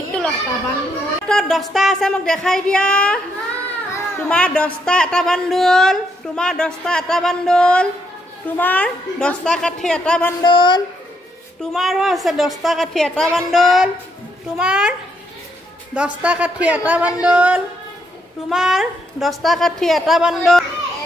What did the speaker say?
একটু দহটা আছে মোক দেখাই দিয়া তোমাৰ 10টা এটা বান্ডল তোমাৰ 10টা এটা বান্ডল তোমাৰ 10টা কাঠি এটা বান্ডল তোমাৰো আছে 10টা কাঠি এটা বান্ডল তোমাৰ 10টা কাঠি এটা বান্ডল তোমাৰ 10টা কাঠি এটা বান্ডল 10টা কাঠি